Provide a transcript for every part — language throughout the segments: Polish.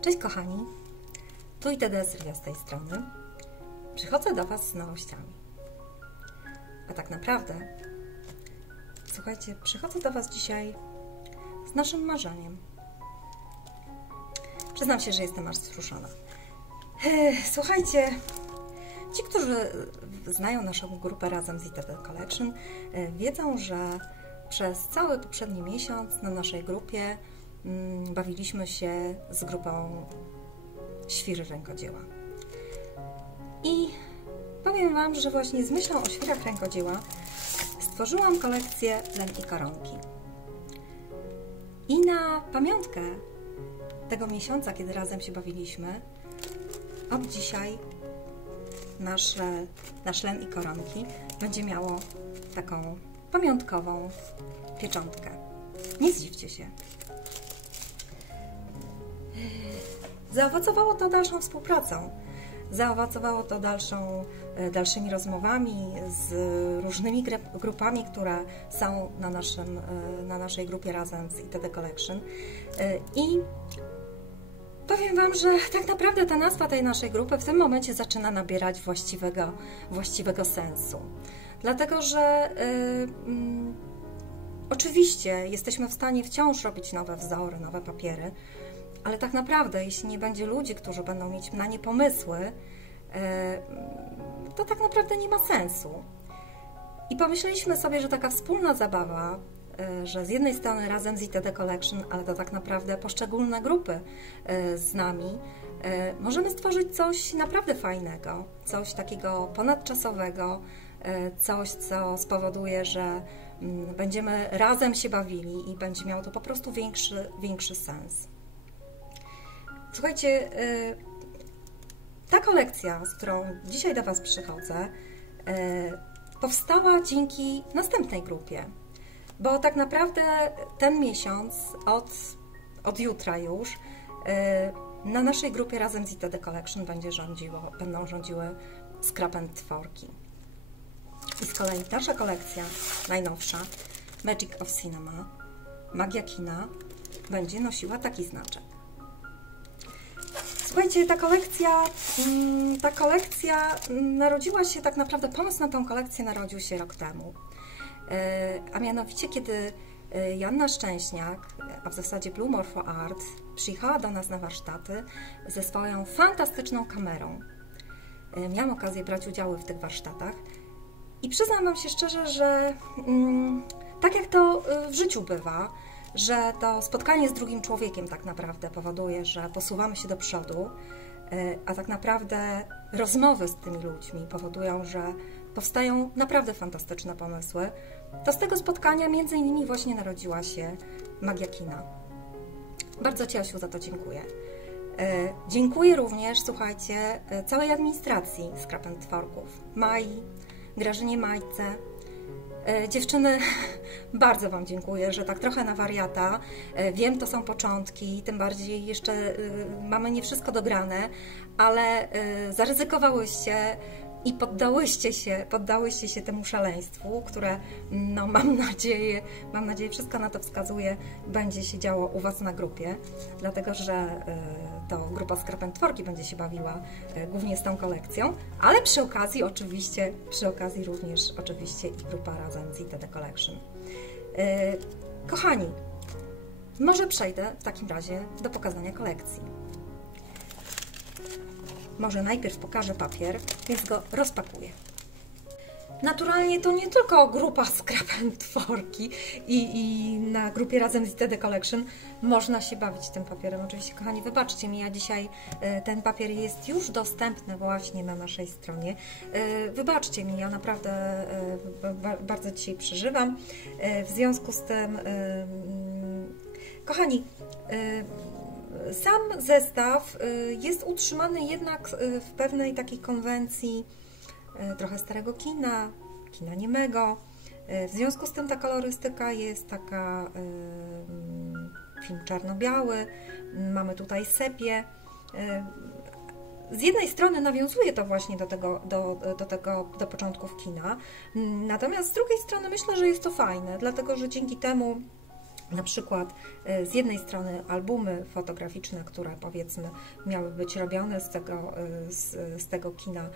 Cześć kochani, tu ITD Sylwia z tej strony. Przychodzę do Was z nowościami. A tak naprawdę, słuchajcie, przychodzę do Was dzisiaj z naszym marzeniem. Przyznam się, że jestem aż wzruszona. Słuchajcie, ci, którzy znają naszą grupę razem z ITD Collection, wiedzą, że przez cały poprzedni miesiąc na naszej grupie bawiliśmy się z grupą Świry Rękodzieła. I powiem Wam, że właśnie z myślą o świrach rękodzieła stworzyłam kolekcję len i koronki. I na pamiątkę tego miesiąca, kiedy razem się bawiliśmy, od dzisiaj nasz len i koronki będzie miało taką pamiątkową pieczątkę. Nie zdziwcie się. Zaowocowało to dalszą współpracą. Zaowocowało to dalszymi rozmowami z różnymi grupami, które są na naszej grupie razem z ITD Collection. I powiem Wam, że tak naprawdę ta nazwa tej naszej grupy w tym momencie zaczyna nabierać właściwego sensu. Dlatego, że oczywiście jesteśmy w stanie wciąż robić nowe wzory, nowe papiery, ale tak naprawdę, jeśli nie będzie ludzi, którzy będą mieć na nie pomysły, to tak naprawdę nie ma sensu. I pomyśleliśmy sobie, że taka wspólna zabawa, że z jednej strony razem z ITD Collection, ale to tak naprawdę poszczególne grupy z nami, możemy stworzyć coś naprawdę fajnego, coś takiego ponadczasowego, coś, co spowoduje, że będziemy razem się bawili i będzie miało to po prostu większy sens. Słuchajcie, ta kolekcja, z którą dzisiaj do Was przychodzę, powstała dzięki następnej grupie, bo tak naprawdę ten miesiąc, od jutra już, na naszej grupie razem z ITD Collection będą rządziły Scrap and Tworki. I z kolei nasza kolekcja najnowsza, Magic of Cinema, Magia Kina, będzie nosiła taki znaczek. Słuchajcie, ta kolekcja narodziła się, tak naprawdę pomysł na tą kolekcję narodził się rok temu. A mianowicie, kiedy Joanna Szczęśniak, a w zasadzie Blue Morpho Art, przyjechała do nas na warsztaty ze swoją fantastyczną kamerą. Miałam okazję brać udział w tych warsztatach i przyznam Wam się szczerze, że tak jak to w życiu bywa, że to spotkanie z drugim człowiekiem tak naprawdę powoduje, że posuwamy się do przodu, a tak naprawdę rozmowy z tymi ludźmi powodują, że powstają naprawdę fantastyczne pomysły, to z tego spotkania między innymi właśnie narodziła się Magia Kina. Bardzo Ci, Asiu, za to dziękuję. Dziękuję również, słuchajcie, całej administracji Scrap and Tworków, Mai, Grażynie Majce. Dziewczyny, bardzo Wam dziękuję, że tak trochę na wariata. Wiem, to są początki, tym bardziej jeszcze mamy nie wszystko dograne, ale zaryzykowałyście i poddałyście się temu szaleństwu, które, no, mam nadzieję, wszystko na to wskazuje, będzie się działo u Was na grupie, dlatego że to grupa Scrap and Tworki będzie się bawiła głównie z tą kolekcją, ale przy okazji również oczywiście i grupa razem z ITD Collection. Kochani, może przejdę w takim razie do pokazania kolekcji. Może najpierw pokażę papier, więc go rozpakuję. Naturalnie to nie tylko grupa Scrap and Tworki i na grupie razem z ITD Collection można się bawić tym papierem. Oczywiście, kochani, wybaczcie mi, ja dzisiaj ten papier jest już dostępny właśnie na naszej stronie. Wybaczcie mi, ja naprawdę bardzo dzisiaj przeżywam. W związku z tym, kochani, sam zestaw jest utrzymany jednak w pewnej takiej konwencji trochę starego kina niemego. W związku z tym ta kolorystyka jest taka film czarno-biały, mamy tutaj sepię. Z jednej strony nawiązuje to właśnie do początków kina, natomiast z drugiej strony myślę, że jest to fajne, dlatego że dzięki temu Na przykład z jednej strony albumy fotograficzne, które powiedzmy miały być robione z tego kina,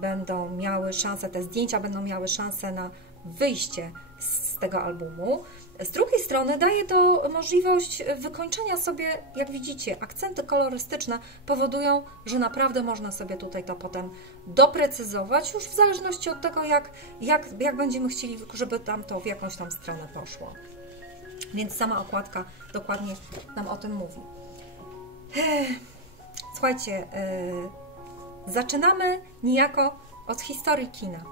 będą miały szansę, te zdjęcia będą miały szansę na wyjście z tego albumu. Z drugiej strony daje to możliwość wykończenia sobie, jak widzicie, akcenty kolorystyczne powodują, że naprawdę można sobie tutaj to potem doprecyzować, już w zależności od tego, jak będziemy chcieli, żeby tam to w jakąś tam stronę poszło. Więc sama okładka dokładnie nam o tym mówi. Słuchajcie, zaczynamy niejako od historii kina.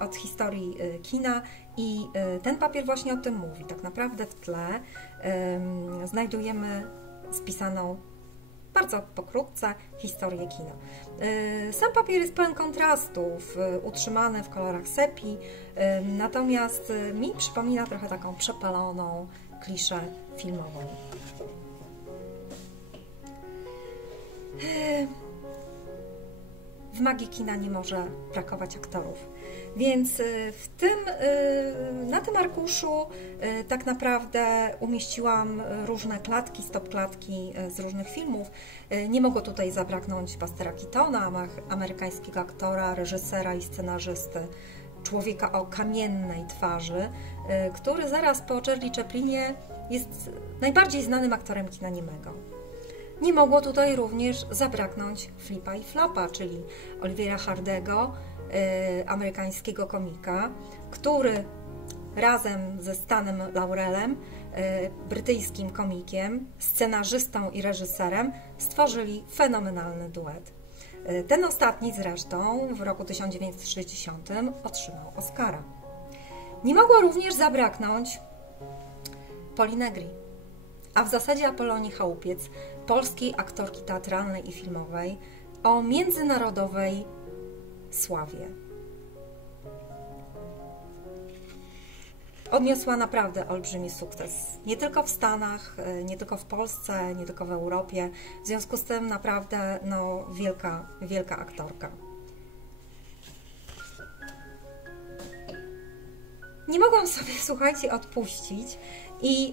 Od historii kina i ten papier właśnie o tym mówi. Tak naprawdę w tle znajdujemy spisaną bardzo pokrótce historię kina. Sam papier jest pełen kontrastów, utrzymany w kolorach sepi, natomiast mi przypomina trochę taką przepaloną kliszę filmową. W magii kina nie może brakować aktorów. Więc na tym arkuszu tak naprawdę umieściłam różne klatki, stop klatki z różnych filmów. Nie mogło tutaj zabraknąć Bustera Keatona, amerykańskiego aktora, reżysera i scenarzysty, człowieka o kamiennej twarzy, który zaraz po Charlie Chaplinie jest najbardziej znanym aktorem kina niemego. Nie mogło tutaj również zabraknąć Flipa i Flapa, czyli Olivera Hardego, amerykańskiego komika, który razem ze Stanem Laurelem, brytyjskim komikiem, scenarzystą i reżyserem, stworzyli fenomenalny duet. Ten ostatni zresztą w roku 1960 otrzymał Oscara. Nie mogło również zabraknąć Poli Negri, a w zasadzie Apolonii Chałupiec, polskiej aktorki teatralnej i filmowej o międzynarodowej sławie. Odniosła naprawdę olbrzymi sukces. Nie tylko w Stanach, nie tylko w Polsce, nie tylko w Europie. W związku z tym naprawdę wielka aktorka. Nie mogłam sobie, słuchajcie, odpuścić i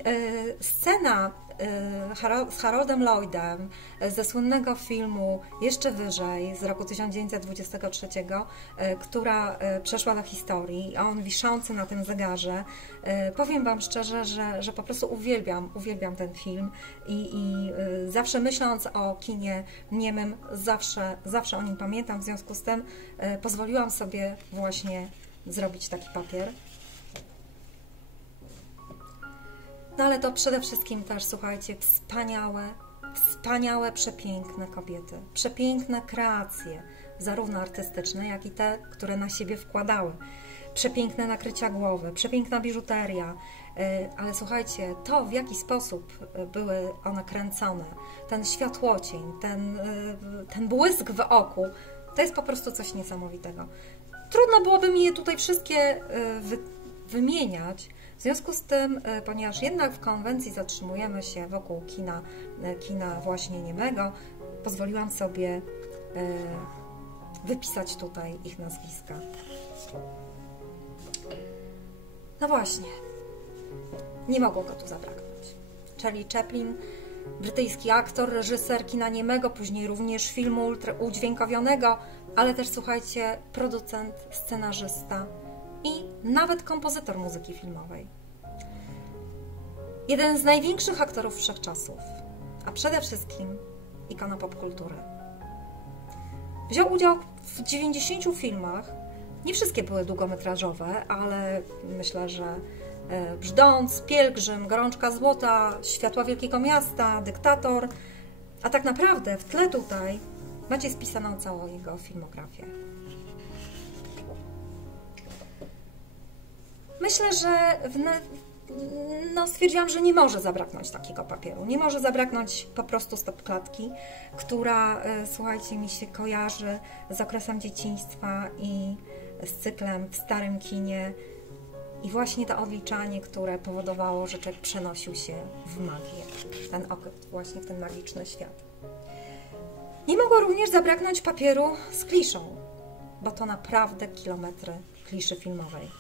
scena z Haroldem Lloydem ze słynnego filmu Jeszcze wyżej z roku 1923, która przeszła do historii, a on wiszący na tym zegarze. Powiem Wam szczerze, że po prostu uwielbiam ten film i zawsze myśląc o kinie niemym, zawsze o nim pamiętam. W związku z tym pozwoliłam sobie właśnie zrobić taki papier. No ale to przede wszystkim też, słuchajcie, wspaniałe, przepiękne kobiety, przepiękne kreacje, zarówno artystyczne, jak i te, które na siebie wkładały. Przepiękne nakrycia głowy, przepiękna biżuteria, ale słuchajcie, to w jaki sposób były one kręcone, ten światłocień, ten błysk w oku, to jest po prostu coś niesamowitego. Trudno byłoby mi je tutaj wszystkie wymieniać. W związku z tym, ponieważ jednak w konwencji zatrzymujemy się wokół kina właśnie niemego, pozwoliłam sobie wypisać tutaj ich nazwiska. No właśnie, nie mogło go tu zabraknąć. Charlie Chaplin, brytyjski aktor, reżyser kina niemego, później również filmu udźwiękowionego, ale też, słuchajcie, producent, scenarzysta i nawet kompozytor muzyki filmowej. Jeden z największych aktorów wszechczasów, a przede wszystkim ikona popkultury. Wziął udział w 90 filmach. Nie wszystkie były długometrażowe, ale myślę, że Brzdąc, Pielgrzym, Gorączka Złota, Światła Wielkiego Miasta, Dyktator, a tak naprawdę w tle tutaj macie spisaną całą jego filmografię. Myślę, że stwierdziłam, że nie może zabraknąć takiego papieru. Nie może zabraknąć po prostu stopklatki, która, słuchajcie, mi się kojarzy z okresem dzieciństwa i z cyklem w starym kinie i właśnie to odliczanie, które powodowało, że człowiek przenosił się w magię, właśnie w ten magiczny świat. Nie mogło również zabraknąć papieru z kliszą, bo to naprawdę kilometry kliszy filmowej.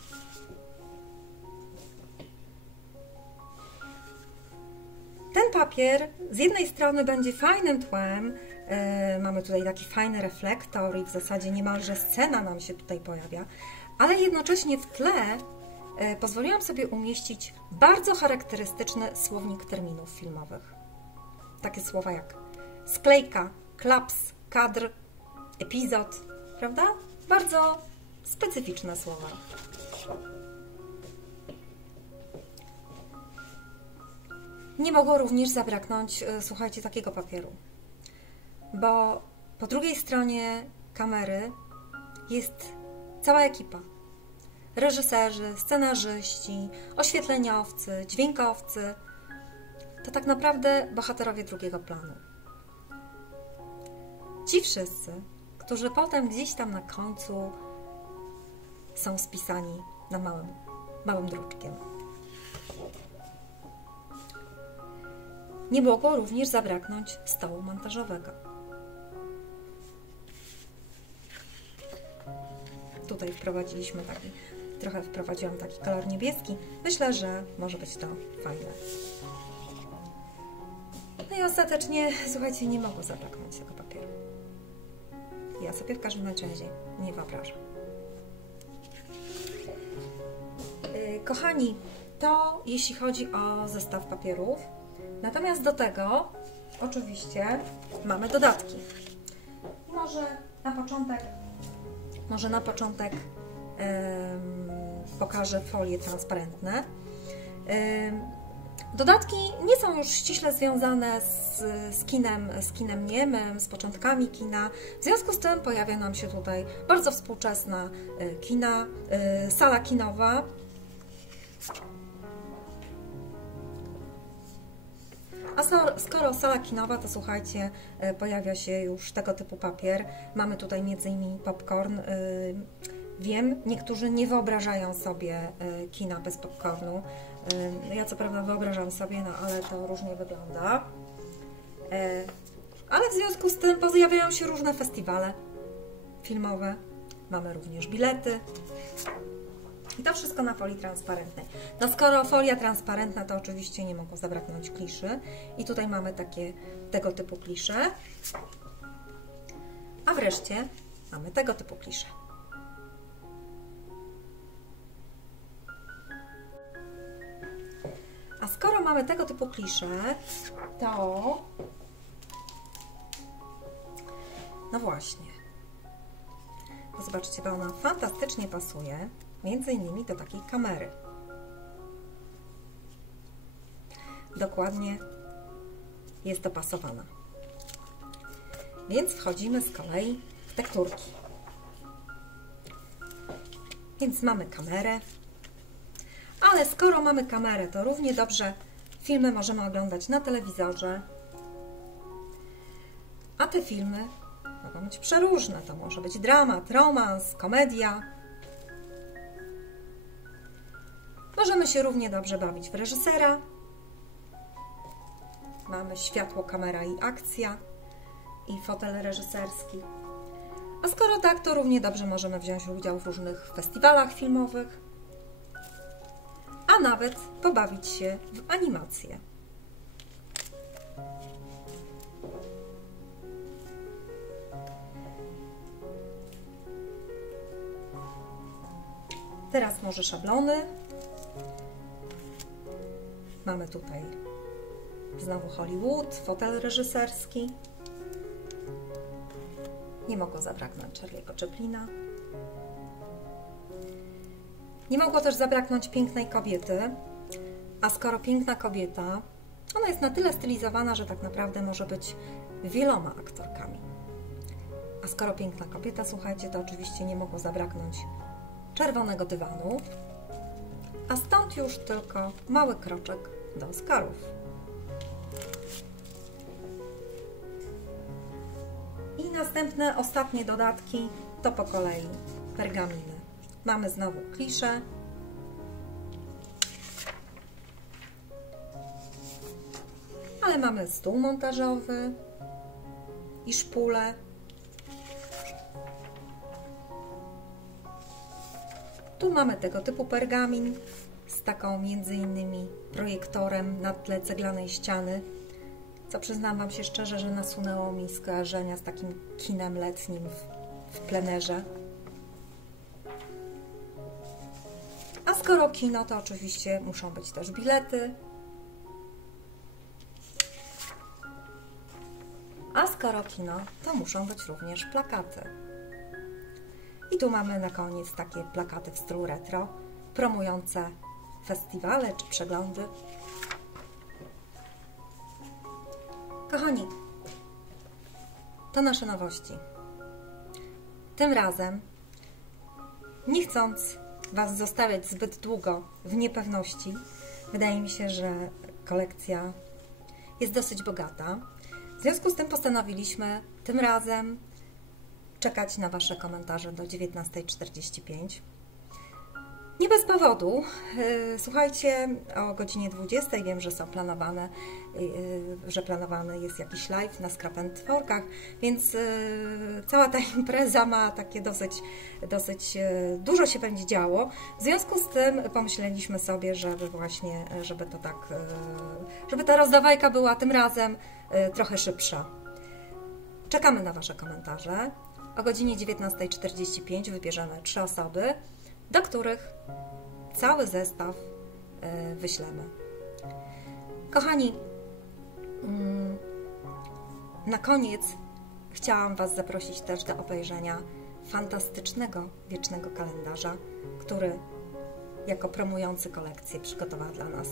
papier z jednej strony będzie fajnym tłem, mamy tutaj taki fajny reflektor i w zasadzie niemalże scena nam się tutaj pojawia, ale jednocześnie w tle pozwoliłam sobie umieścić bardzo charakterystyczny słownik terminów filmowych. Takie słowa jak sklejka, klaps, kadr, epizod, prawda? Bardzo specyficzne słowa. Nie mogło również zabraknąć, słuchajcie, takiego papieru, bo po drugiej stronie kamery jest cała ekipa. Reżyserzy, scenarzyści, oświetleniowcy, dźwiękowcy. To tak naprawdę bohaterowie drugiego planu. Ci wszyscy, którzy potem gdzieś tam na końcu są spisani na małym druczkiem. Nie mogło również zabraknąć stołu montażowego. Tutaj wprowadziłam taki kolor niebieski. Myślę, że może być to fajne. No i ostatecznie, słuchajcie, nie mogło zabraknąć tego papieru. Ja sobie w każdym razie nie wyobrażam. Kochani, to jeśli chodzi o zestaw papierów. Natomiast do tego oczywiście mamy dodatki. Może na początek pokażę folie transparentne. Dodatki nie są już ściśle związane z kinem niemym, z początkami kina. W związku z tym pojawia nam się tutaj bardzo współczesna sala kinowa. A skoro sala kinowa, to słuchajcie, pojawia się już tego typu papier. Mamy tutaj m.in. popcorn. Wiem, niektórzy nie wyobrażają sobie kina bez popcornu. Ja co prawda wyobrażam sobie, no ale to różnie wygląda. Ale w związku z tym pojawiają się różne festiwale filmowe. Mamy również bilety. I to wszystko na folii transparentnej. No skoro folia transparentna, to oczywiście nie mogło zabraknąć kliszy. I tutaj mamy tego typu klisze. A wreszcie mamy tego typu klisze. A skoro mamy tego typu klisze, to... No właśnie. To zobaczcie, bo ona fantastycznie pasuje między innymi do takiej kamery. Dokładnie jest dopasowana. Więc wchodzimy z kolei w tekturki. Więc mamy kamerę. Ale skoro mamy kamerę, to równie dobrze filmy możemy oglądać na telewizorze. A te filmy mogą być przeróżne. To może być dramat, romans, komedia. Możemy się równie dobrze bawić w reżysera. Mamy światło, kamera i akcja i fotel reżyserski. A skoro tak, to równie dobrze możemy wziąć udział w różnych festiwalach filmowych, a nawet pobawić się w animację. Teraz może szablony. Mamy tutaj znowu Hollywood, fotel reżyserski. Nie mogło zabraknąć Charlie'ego Chaplina. Nie mogło też zabraknąć pięknej kobiety. A skoro piękna kobieta, ona jest na tyle stylizowana, że tak naprawdę może być wieloma aktorkami. A skoro piękna kobieta, słuchajcie, to oczywiście nie mogło zabraknąć czerwonego dywanu. A stąd już tylko mały kroczek do Oscarów. I następne, ostatnie dodatki to po kolei pergaminy. Mamy znowu klisze. Ale mamy stół montażowy i szpulę. Tu mamy tego typu pergamin z taką między innymi projektorem na tle ceglanej ściany. co przyznam Wam się szczerze, że nasunęło mi skojarzenia z takim kinem letnim w plenerze. A skoro kino, to oczywiście muszą być też bilety. A skoro kino, to muszą być również plakaty. I tu mamy na koniec takie plakaty w stylu retro, promujące festiwale czy przeglądy. Kochani, to nasze nowości. Tym razem, nie chcąc Was zostawiać zbyt długo w niepewności, wydaje mi się, że kolekcja jest dosyć bogata. W związku z tym postanowiliśmy tym razem czekać na Wasze komentarze do 19:45. Nie bez powodu. Słuchajcie, o godzinie 20:00 wiem, że że planowany jest jakiś live na Scrap & Tworkach, więc cała ta impreza ma takie dosyć dużo się będzie działo. W związku z tym pomyśleliśmy sobie, żeby ta rozdawajka była tym razem trochę szybsza. Czekamy na Wasze komentarze. O godzinie 19:45 wybierzemy 3 osoby, do których cały zestaw wyślemy. Kochani, na koniec chciałam Was zaprosić też do obejrzenia fantastycznego wiecznego kalendarza, który jako promujący kolekcję przygotowała dla nas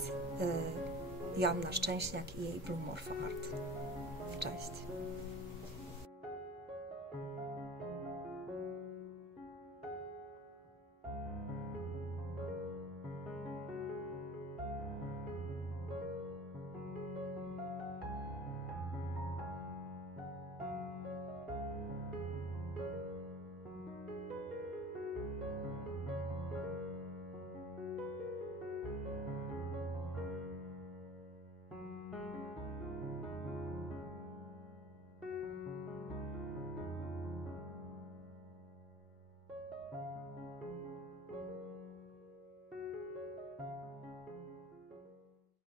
Joanna Szczęśniak i jej Blue Morpho Art. Cześć!